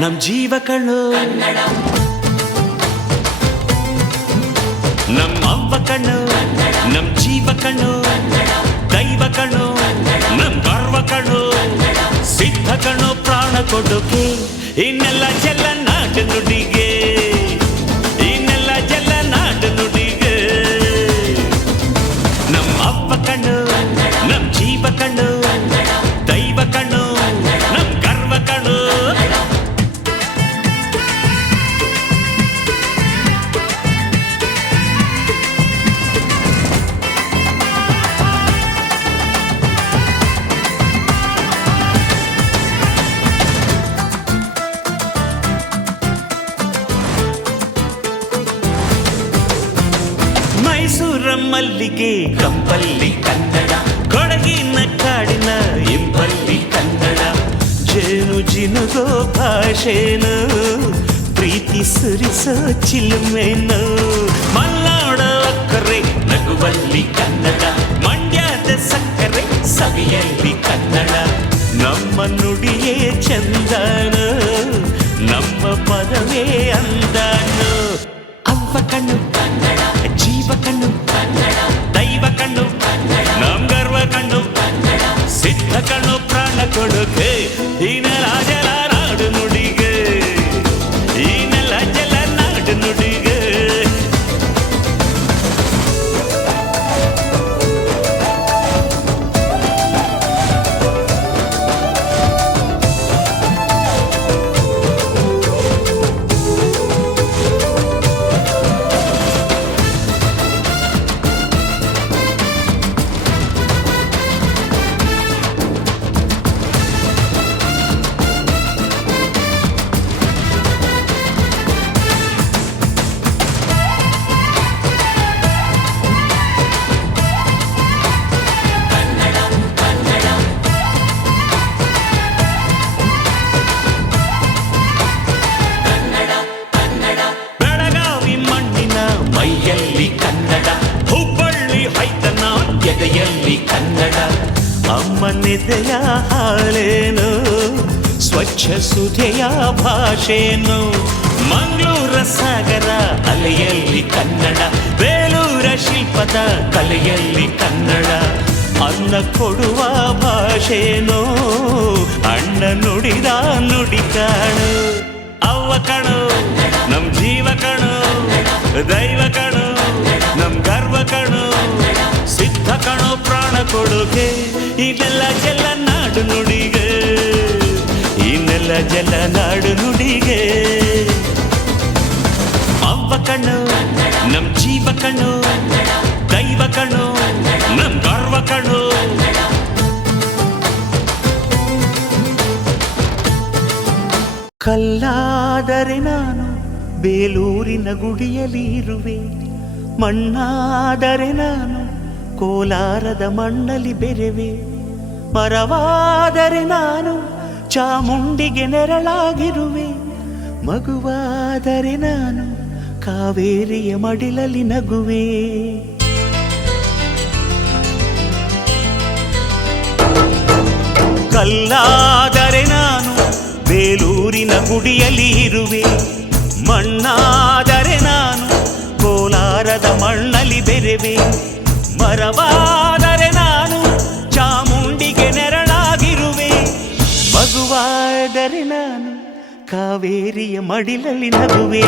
ನಮ್ ಜೀವ ಕಣ್ಣು ನಮ್ ಅವ್ವ ಕಣ್ಣು ನಮ್ ಜೀವ ಕಣ್ಣು ದೈವ ಕಣ್ಣು ನಮ್ ಗರ್ವ ಕಣ್ಣು ಸಿದ್ಧ ಕಣ್ಣು ಪ್ರಾಣ ಕೊಡೋಕೆ ಇನ್ನೆಲ್ಲ ಚೆಲ್ಲ ನಾಡು ನುಡಿಗೆ ಇನ್ನೆಲ್ಲ ಚೆಲ್ಲ ನಾಡು ನುಡಿಗೆ ನಮ್ ಅವ್ವ ಕಣ್ಣು ನಮ್ ಜೀವ ಕಣ್ಣು ದೈವ ಕಣ್ಣು ನಮ್ ಗರ್ವ ಕಣ್ಣು ಮೈಸೂರ ಮಲ್ಲಿಗೆ ಕಂಪಲ್ಲಿ ಕನ್ನಡ ಕೊಡಗಿನ ಕಾಡಿನ ಇಂಪಲ್ಲಿ ಕನ್ನಡ ಜೇನು ಜಿನುಗೋ ಭಾಷೆನು ಪ್ರೀತಿ ಸುರಿಸೋ ಚಿಲುಮೆನು ಮಲ್ನಾಡ ಅಕ್ಕರೆ ನಗುವಲ್ಲಿ ಕನ್ನಡ ಮಂಡ್ಯದ ಸಕ್ಕರೆ ಸವಿಯಲ್ಲಿ ಕನ್ನಡ ನಮ್ಮ ನುಡಿಯೇ ಚಂದನು ನಮ್ಮ ಪದವೇ ಅಂದನು ಅವ್ವ ಕಣ್ಣು ಜೀವ ಕಣ್ಣು ದೈವ ಕಣ್ಣು ನಮ್ ಗರ್ವ ಕಣ್ಣು ಸಿದ್ಧ ಕಣ್ಣು ಪ್ರಾಣ ಕೊಡುಗೆ ಈ ನೆಲ ಜಲ ನಾಡು ನುಡಿಗೆ ಈ ನೆಲ ಜಲ ನಾಡು ನುಡಿಗೆ ಮೈಯಲ್ಲಿ ಕನ್ನಡ ಹುಬ್ಬಳ್ಳಿ ಹೈತನ ಎದೆಯಲ್ಲಿ ಕನ್ನಡ ಅಮ್ಮನೆದೆಯ ಹಾಳೇನು ಸ್ವಚ್ಛ ಸುಧೆಯ ಭಾಷೆನು ಮಂಗಳೂರ ಸಾಗರ ಅಲೆಯಲ್ಲಿ ಕನ್ನಡ ಬೇಲೂರ ಶಿಲ್ಪದ ಕಲೆಯಲ್ಲಿ ಕನ್ನಡ ಅನ್ನ ಕೊಡುವ ಭಾಷೆನೋ ಅಣ್ಣ ನುಡಿದ ನುಡಿ ಕಾಣು ಅವ್ವ ಕಣು ನಮ್ ಜೀವ ಕಣು ದೈವ ಕಣು ನಮ್ ಗರ್ವ ಕಣು ಸಿದ್ಧ ಕಣು ಪ್ರಾಣ ಕೊಡುಗೆ ಇದೆಲ್ಲ ಜಲ ನಾಡು ನುಡಿಗೆ ಇನ್ನೆಲ್ಲ ಜಲ ನಾಡು ನುಡಿಗೆ ಅವ್ವ ಕಣ್ಣು ನಮ್ ಜೀವ ಕಣ್ಣು ದೈವ ಕಣ್ಣು ನಮ್ ಗರ್ವ ಕಣ್ಣು ಕಲ್ಲಾದರೆ ನಾನು ಬೇಲೂರಿನ ಗುಡಿಯಲ್ಲಿ ಇರುವೆ ಮಣ್ಣಾದರೆ ನಾನು ಕೋಲಾರದ ಮಣ್ಣಲ್ಲಿ ಬೆರೆವೆ ಮರವಾದರೆ ನಾನು ಚಾಮುಂಡಿಗೆ ನೆರಳಾಗಿರುವೆ ಮಗುವಾದರೆ ನಾನು ಕಾವೇರಿಯ ಮಡಿಲಲ್ಲಿ ನಗುವೆ ಕಲ್ಲಾದರೆ ನಾನು ಬೇಲೂರಿನ ಗುಡಿಯಲ್ಲಿ ಇರುವೆ ಮಣ್ಣಾದರೆ ನಾನು ಕೋಲಾರದ ಮಣ್ಣಲ್ಲಿ ಬೆರೆವೆ ಮರವಾದರೆ ನಾನು ಚಾಮುಂಡಿಗೆ ನೆರಳಾಗಿರುವೆ ಮಗುವಾದರೆ ನಾನು ಕಾವೇರಿಯ ಮಡಿಲಲ್ಲಿ ನಗುವೆ.